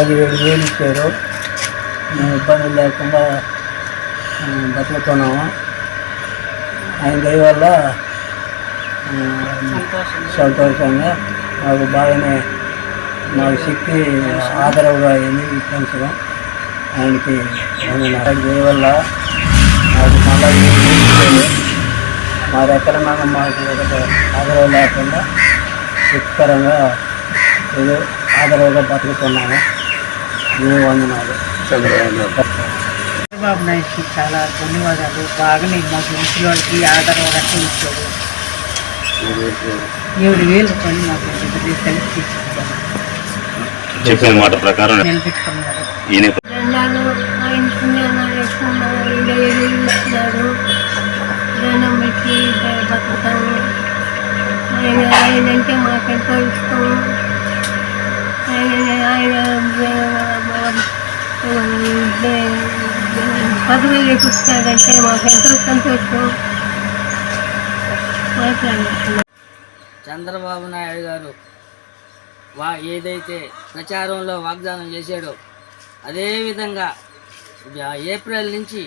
పదిహేడు వేలు ఇచ్చారు. మేము ఇబ్బందులు లేకుండా బతుకుతున్నాము. ఆయన దయవల్ల సంతోషంగా మాకు బాగానే మాకు శక్తి ఆదరవుగా అయింది ఈ పెంచడం ఆయనకి ఆయన దయ వల్ల మాకు మళ్ళీ మాది ఎక్కడన్నా మాకు ఒక ఆదరవు లేకుండా రుచికరంగా ఏదో ఆదరవుగా బతుకుతున్నాము. ఏ వందనాలు చంద్రబాబు నాయుడుకి చాలా ధన్యవాదాలు. బాగానే మాకు ఇంట్లో వాళ్ళకి ఆధారం రక్షణ ఇచ్చాడు ఏడు వేలు రూపాయలు మాకు కలిసి చెప్పిన మాట ప్రకారం బతుకుతాము ఆయన ఆయన అంటే మాకెంతో ఇష్టం. ఆయన ఆయన పదవి చూపిస్తాడంటే మాకు ఎంతో సంతోషం మాట్లాడుతున్నాం చంద్రబాబు నాయుడు గారు వా ఏదైతే ప్రచారంలో వాగ్దానం చేశాడో అదేవిధంగా ఏప్రిల్ నుంచి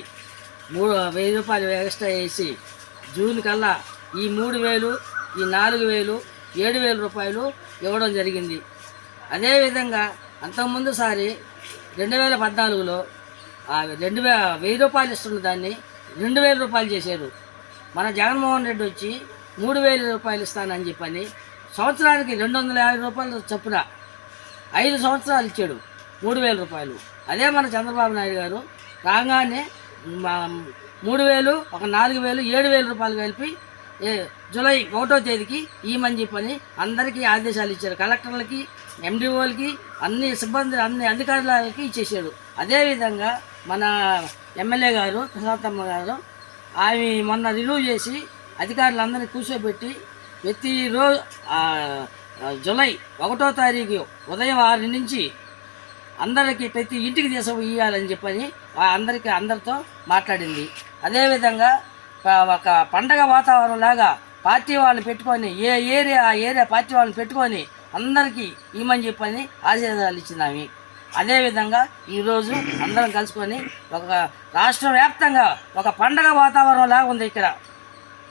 మూడు వెయ్యి రూపాయలు ఎక్స్ట్రా వేసి జూన్ కల్లా ఈ మూడు వేలు ఈ నాలుగు వేలు ఏడు వేల రూపాయలు ఇవ్వడం జరిగింది. అదేవిధంగా అంతకుముందు సారి రెండు వేల పద్నాలుగులో రెండు వే వెయ్యి రూపాయలు ఇస్తున్న దాన్ని రెండు వేల రూపాయలు చేశారు. మన జగన్మోహన్ రెడ్డి వచ్చి మూడు వేల రూపాయలు ఇస్తానని చెప్పని సంవత్సరానికి రెండు వందల యాభై రూపాయలు చొప్పున ఐదు సంవత్సరాలు ఇచ్చాడు మూడు వేల రూపాయలు. అదే మన చంద్రబాబు నాయుడు గారు రాగానే మా మూడు వేలు ఒక నాలుగు వేలు ఏడు వేల రూపాయలు కలిపి జూలై ఒకటో తేదీకి ఈమని చెప్పని అందరికీ ఆదేశాలు ఇచ్చారు. కలెక్టర్లకి ఎండిఓలకి అన్ని సిబ్బంది అన్ని అధికారులకి ఇచ్చేసాడు అదేవిధంగా మన ఎమ్మెల్యే గారు ప్రశాంతమ్మ గారు ఆమె మొన్న రిలీవ్ చేసి అధికారులందరినీ కూర్చోబెట్టి ప్రతిరోజు జూలై ఒకటో తారీఖు ఉదయం ఆరు నుంచి అందరికీ ప్రతి ఇంటికి తీసుకుపోయాలని చెప్పని అందరికీ అందరితో మాట్లాడింది. అదేవిధంగా ఒక పండగ వాతావరణం లాగా పార్టీ వాళ్ళని పెట్టుకొని ఏ ఏరియా ఆ ఏరియా పార్టీ వాళ్ళని పెట్టుకొని అందరికీ ఇమ్మని చెప్పని ఆశీర్వాదాలు ఇచ్చింది అదేవిధంగా ఈరోజు అందరం కలుసుకొని ఒక రాష్ట్ర వ్యాప్తంగా ఒక పండగ వాతావరణం లాగా ఉంది ఇక్కడ.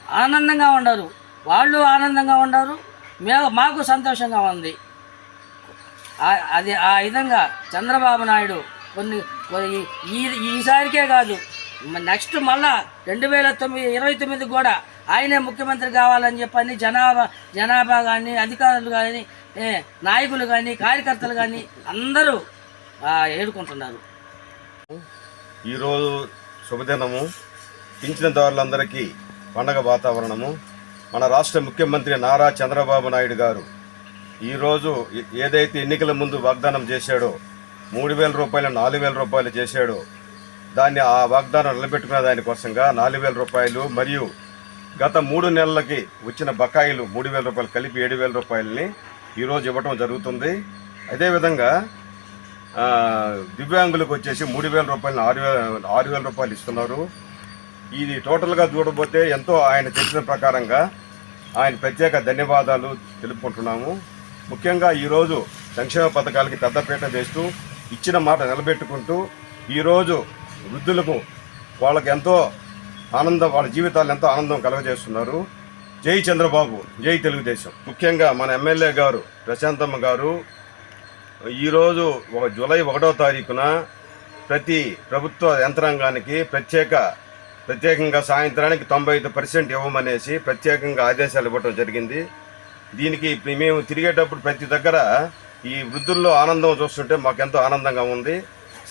ఆనందంగా ఉండరు. వాళ్ళు ఆనందంగా ఉండరు. మేము మాకు సంతోషంగా ఉంది. అది ఆ విధంగా చంద్రబాబు నాయుడు కొన్ని ఈ ఈసారికే కాదు నెక్స్ట్ మళ్ళా రెండు వేల తొమ్మిది ఇరవై తొమ్మిది కూడా ఆయనే ముఖ్యమంత్రి కావాలని చెప్పని జనాభా జనాభా కానీ అధికారులు కానీ నాయకులు కానీ కార్యకర్తలు కానీ అందరూ ఏడుకుంటున్నారు. ఈరోజు శుభదినము. పింఛనదారులందరికీ పండగ వాతావరణము. మన రాష్ట్ర ముఖ్యమంత్రి నారా చంద్రబాబు నాయుడు గారు ఈరోజు ఏదైతే ఎన్నికల ముందు వాగ్దానం చేశాడో మూడు వేల రూపాయలు నాలుగు వేల రూపాయలు చేశాడో దాన్ని ఆ వాగ్దానం నిలబెట్టుకునే దానికోసంగా నాలుగు వేల రూపాయలు మరియు గత మూడు నెలలకి వచ్చిన బకాయిలు మూడు వేల రూపాయలు కలిపి ఏడు వేల రూపాయలని ఈరోజు ఇవ్వటం జరుగుతుంది. అదేవిధంగా దివ్యాంగులకు వచ్చేసి మూడు వేల రూపాయలు ఆరు వేల ఆరు వేల రూపాయలు ఇస్తున్నారు. ఇది టోటల్గా చూడబోతే ఎంతో ఆయన చెప్పిన ప్రకారంగా ఆయన ప్రత్యేక ధన్యవాదాలు తెలుపుకుంటున్నాము. ముఖ్యంగా ఈరోజు సంక్షేమ పథకాలకి పెద్దపీట వేస్తూ ఇచ్చిన మాట నిలబెట్టుకుంటూ ఈరోజు వృద్ధులకు వాళ్ళకి ఎంతో ఆనందం వాళ్ళ జీవితాలు ఎంతో ఆనందం కలగజేస్తున్నారు. జై చంద్రబాబు జై తెలుగుదేశం. ముఖ్యంగా మన ఎమ్మెల్యే గారు ప్రశాంతమ్మ గారు ఈరోజు ఒక జూలై ఒకటో తారీఖున ప్రతి ప్రభుత్వ యంత్రాంగానికి ప్రత్యేక ప్రత్యేకంగా సాయంత్రానికి తొంభై ఐదు పర్సెంట్ ఇవ్వమనేసి ప్రత్యేకంగా ఆదేశాలు ఇవ్వడం జరిగింది. దీనికి మేము తిరిగేటప్పుడు ప్రతి దగ్గర ఈ వృద్ధుల్లో ఆనందం చూస్తుంటే మాకెంతో ఆనందంగా ఉంది.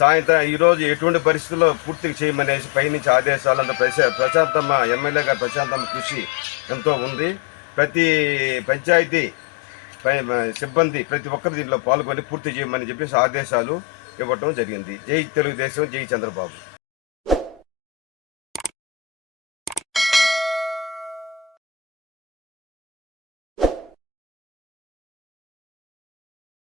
సాయంత్రం ఈరోజు ఎటువంటి పరిస్థితుల్లో పూర్తిగా చేయమనేసి పైనుంచి ఆదేశాలు అంత ప్రశా ప్రశాంతమ్మ ఎమ్మెల్యే గారు ప్రశాంతమ్మ కృషి ఎంతో ఉంది. ప్రతి పంచాయతీ పై సిబ్బంది ప్రతి ఒక్కరు దీంట్లో పాల్గొని పూర్తి చేయమని చెప్పేసి ఆదేశాలు ఇవ్వటం జరిగింది. జై తెలుగుదేశం జై చంద్రబాబు.